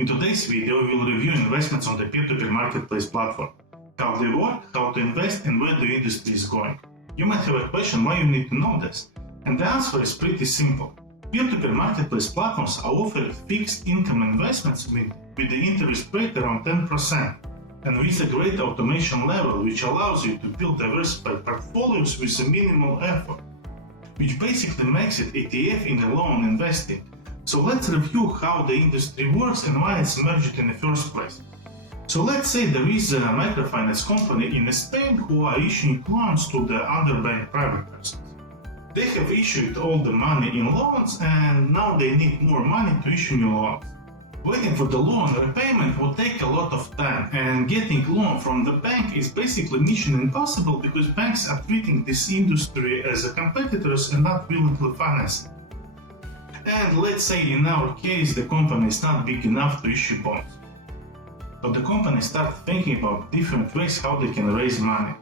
In today's video, we will review investments on the P2P marketplace platform, how they work, how to invest, and where the industry is going. You might have a question why you need to know this, and the answer is pretty simple. P2P marketplace platforms are offering fixed income investments with the interest rate around 10%, and with a great automation level which allows you to build diversified portfolios with a minimal effort, which basically makes it ETF in a loan investing. So let's review how the industry works and why it's merged in the first place. So let's say there is a microfinance company in Spain who are issuing loans to the underbanked private persons. They have issued all the money in loans and now they need more money to issue new loans. Waiting for the loan repayment will take a lot of time, and getting loan from the bank is basically mission impossible because banks are treating this industry as a competitors and not willingly financing. And let's say in our case the company is not big enough to issue bonds. But the company started thinking about different ways how they can raise money.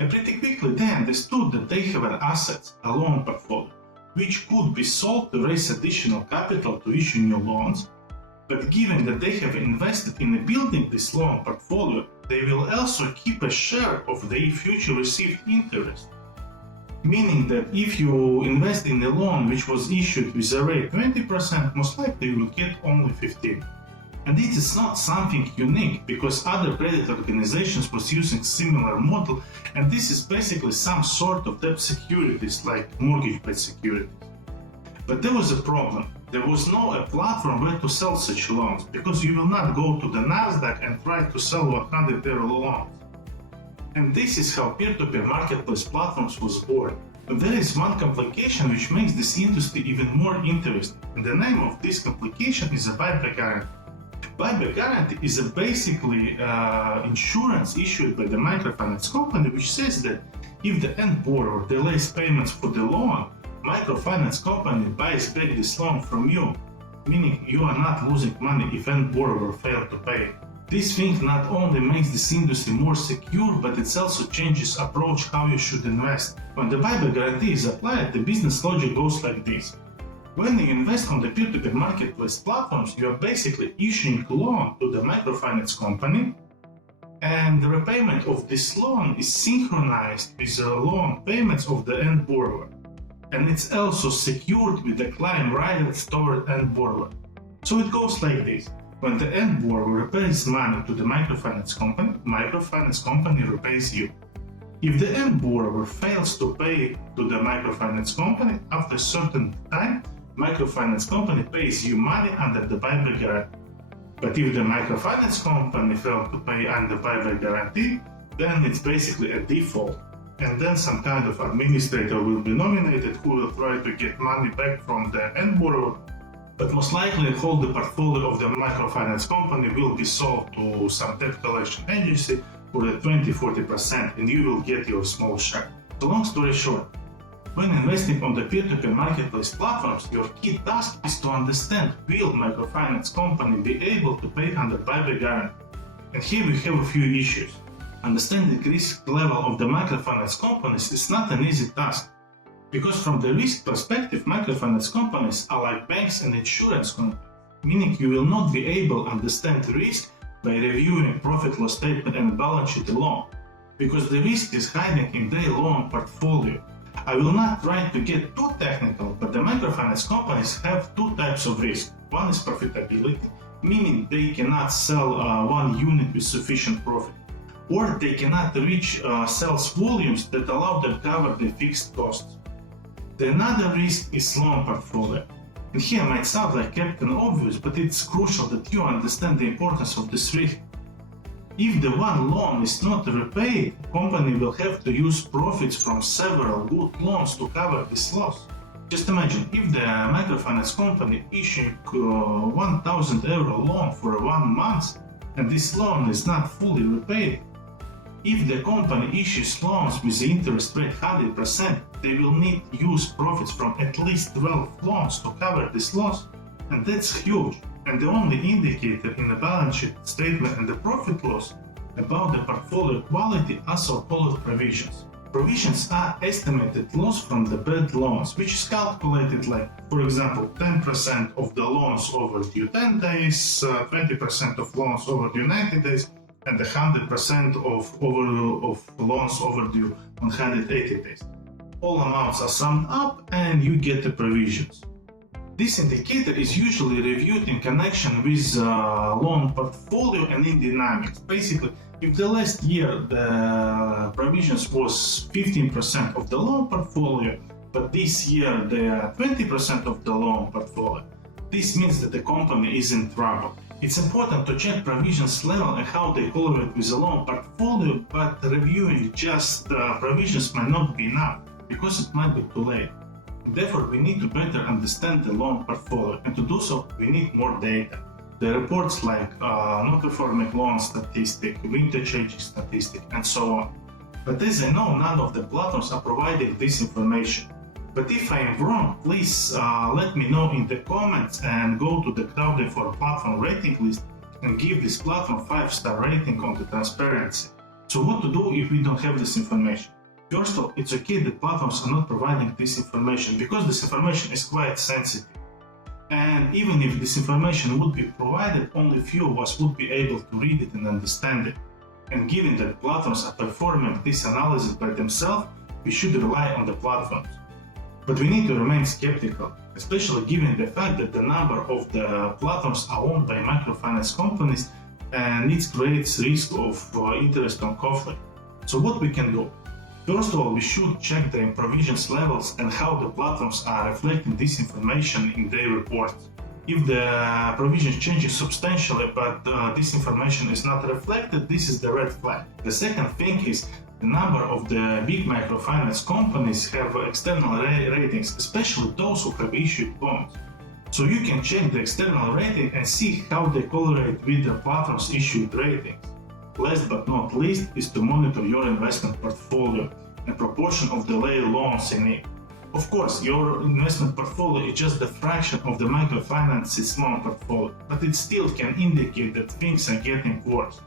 And pretty quickly they understood that they have an asset, a loan portfolio, which could be sold to raise additional capital to issue new loans. But given that they have invested in building this loan portfolio, they will also keep a share of their future received interest. Meaning that if you invest in a loan which was issued with a rate 20%, most likely you will get only 15%. And it is not something unique because other credit organizations was using similar model, and this is basically some sort of debt securities like mortgage-backed securities. But there was a problem. There was no platform where to sell such loans, because you will not go to the Nasdaq and try to sell 100 euro loans. And this is how peer-to-peer marketplace platforms was born. But there is one complication which makes this industry even more interesting, and the name of this complication is a buyback guarantee. Buyback guarantee is basically insurance issued by the microfinance company, which says that if the end borrower delays payments for the loan, microfinance company buys back this loan from you, meaning you are not losing money if end borrower failed to pay. This thing not only makes this industry more secure, but it also changes approach how you should invest. When the buyback guarantee is applied, the business logic goes like this. When you invest on the peer-to-peer marketplace platforms, you are basically issuing loan to the microfinance company, and the repayment of this loan is synchronized with the loan payments of the end borrower. And it's also secured with the claim rights toward end borrower. So it goes like this. When the end borrower repays money to the microfinance company repays you. If the end borrower fails to pay to the microfinance company, after a certain time, microfinance company pays you money under the buyback guarantee. But if the microfinance company failed to pay under buyback guarantee, then it's basically a default. And then some kind of administrator will be nominated who will try to get money back from the end borrower, but most likely all the portfolio of the microfinance company will be sold to some debt collection agency for the 20-40%, and you will get your small share. So long story short, when investing on the peer-to-peer marketplace platforms, your key task is to understand will microfinance company be able to pay under buyback guarantee. And here we have a few issues. Understanding risk level of the microfinance companies is not an easy task, because from the risk perspective, microfinance companies are like banks and insurance companies, meaning you will not be able to understand the risk by reviewing profit loss statement and balance sheet alone, because the risk is hiding in their loan portfolio. I will not try to get too technical, but the microfinance companies have two types of risk. One is profitability, meaning they cannot sell one unit with sufficient profit, or they cannot reach sales volumes that allow them to cover their fixed costs. The another risk is loan portfolio. And here might sound like Captain Obvious, but it's crucial that you understand the importance of this risk. If the one loan is not repaid, the company will have to use profits from several good loans to cover this loss. Just imagine if the microfinance company issuing 1,000 euro loan for 1 month and this loan is not fully repaid. If the company issues loans with the interest rate 100%, they will need to use profits from at least 12 loans to cover this loss, and that's huge. And the only indicator in the balance sheet statement and the profit loss about the portfolio quality are so-called provisions. Provisions are estimated loss from the bad loans, which is calculated like, for example, 10% of the loans overdue 10 days, 20% of loans overdue 90 days, and 100% of loans overdue 180 days. All amounts are summed up and you get the provisions. This indicator is usually reviewed in connection with loan portfolio and in dynamics. Basically, if the last year the provisions was 15% of the loan portfolio, but this year they are 20% of the loan portfolio, this means that the company is in trouble. It's important to check provisions level and how they correlate with the loan portfolio, but reviewing just the provisions might not be enough, because it might be too late. Therefore, we need to better understand the loan portfolio, and to do so, we need more data. The reports like non-performing loan statistic, vintage aging statistic, and so on. But as I know, none of the platforms are providing this information. But if I am wrong, please let me know in the comments and go to the crowdfunding platform rating list and give this platform 5-star rating on the transparency. So what to do if we don't have this information? First of all, it's okay that platforms are not providing this information because this information is quite sensitive. And even if this information would be provided, only few of us would be able to read it and understand it. And given that platforms are performing this analysis by themselves, we should rely on the platforms. But we need to remain skeptical, especially given the fact that the number of the platforms are owned by microfinance companies and it creates risk of interest on conflict. So what we can do? First of all, we should check the provisions levels and how the platforms are reflecting this information in their reports. If the provisions changes substantially but this information is not reflected, this is the red flag. The second thing is the number of the big microfinance companies have external ratings, especially those who have issued loans. So you can check the external rating and see how they correlate with the platform's issued ratings. Last but not least is to monitor your investment portfolio and proportion of delayed loans in it. Of course, your investment portfolio is just a fraction of the microfinance's loan portfolio, but it still can indicate that things are getting worse.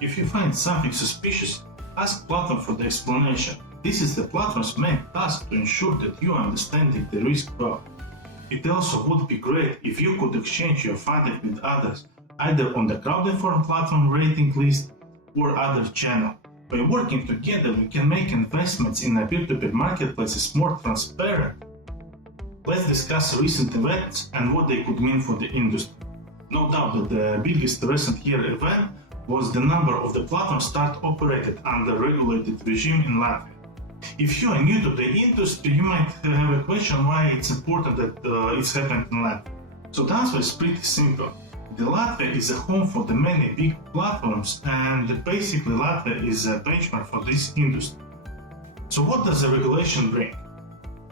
If you find something suspicious, ask platform for the explanation. This is the platform's main task to ensure that you are understanding the risk well. It also would be great if you could exchange your funding with others, either on the crowdfunding platform rating list or other channel. By working together, we can make investments in a P2P marketplaces more transparent. Let's discuss recent events and what they could mean for the industry. No doubt that the biggest recent year event was the number of the platforms start operated under regulated regime in Latvia. If you are new to the industry, you might have a question why it's important that it's happened in Latvia. So the answer is pretty simple. The Latvia is a home for the many big platforms, and basically Latvia is a benchmark for this industry. So what does the regulation bring?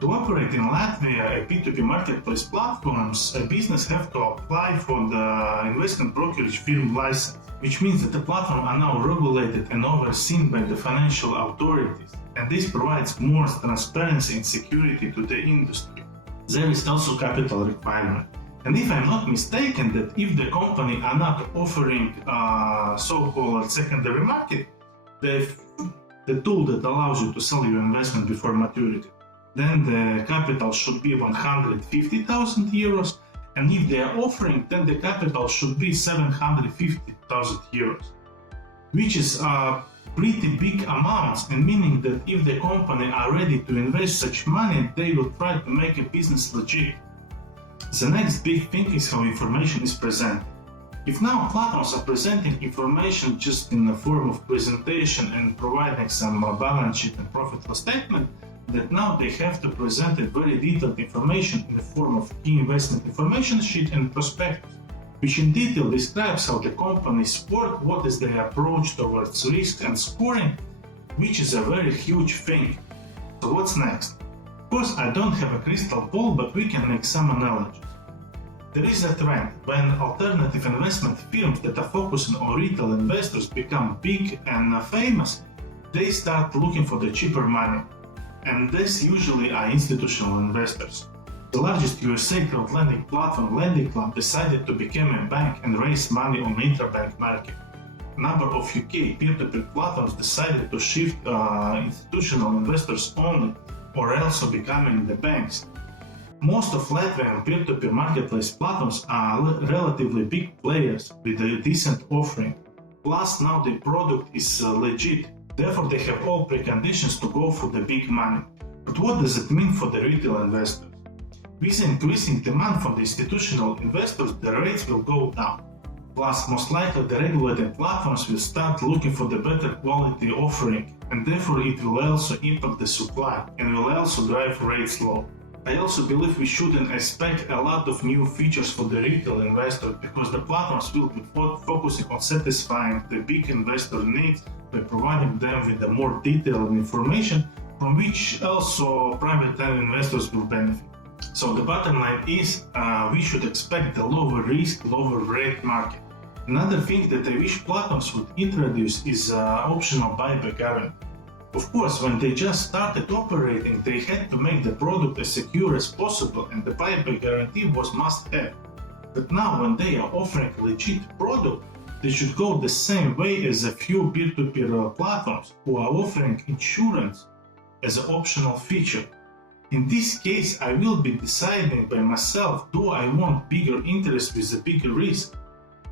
To operate in Latvia, a P2P marketplace platforms, a business have to apply for the investment brokerage firm license, which means that the platforms are now regulated and overseen by the financial authorities, and this provides more transparency and security to the industry. There is also capital requirement. And if I'm not mistaken, that if the company are not offering so-called secondary market, the tool that allows you to sell your investment before maturity, then the capital should be 150,000 euros, and if they are offering, then the capital should be 750,000 euros, which is pretty big amounts, and meaning that if the company are ready to invest such money, they will try to make a business legit. The next big thing is how information is presented. If now platforms are presenting information just in the form of presentation and providing some balance sheet and profit loss statement, that now they have to present a very detailed information in the form of key investment information sheet and prospectus, which in detail describes how the companies work, what is their approach towards risk and scoring, which is a very huge thing. So what's next? Of course, I don't have a crystal ball, but we can make some analogies. There is a trend when alternative investment firms that are focusing on retail investors become big and famous, they start looking for the cheaper money. And this usually are institutional investors. The largest USA crowdlending platform, Lending Club, decided to become a bank and raise money on the interbank market. number of UK peer-to-peer platforms decided to shift institutional investors only, or also becoming the banks. Most of Latvian peer-to-peer marketplace platforms are relatively big players with a decent offering. Plus, now the product is legit, therefore they have all preconditions to go for the big money. But what does it mean for the retail investors? With increasing demand from the institutional investors, the rates will go down. Plus, most likely the regulated platforms will start looking for the better quality offering, and therefore it will also impact the supply and will also drive rates low. I also believe we shouldn't expect a lot of new features for the retail investor, because the platforms will be focusing on satisfying the big investor needs by providing them with the more detailed information from which also private investors will benefit. So the bottom line is we should expect the lower risk, lower rate market. Another thing that I wish platforms would introduce is optional buyback guarantee. Of course, when they just started operating, they had to make the product as secure as possible, and the buyback guarantee was must-have. But now, when they are offering a legit product, they should go the same way as a few peer-to-peer platforms who are offering insurance as an optional feature. In this case, I will be deciding by myself, do I want bigger interest with a bigger risk?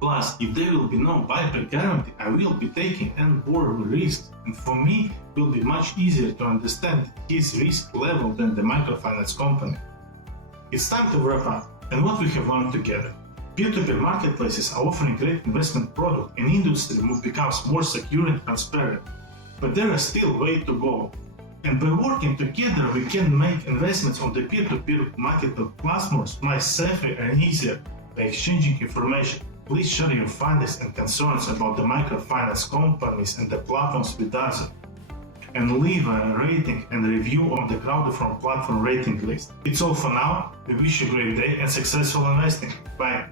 Plus, if there will be no buyback guarantee, I will be taking and more risks, and for me, it will be much easier to understand his risk level than the microfinance company. It's time to wrap up, and what we have learned together. Peer-to-peer marketplaces are offering great investment product, and industry becomes more secure and transparent. But there is still way to go. And by working together, we can make investments on the peer-to-peer marketplace platforms much safer and easier by exchanging information. Please share your findings and concerns about the microfinance companies and the platforms with us, and leave a rating and review on the crowdfunding platform rating list. It's all for now. We wish you a great day and successful investing. Bye.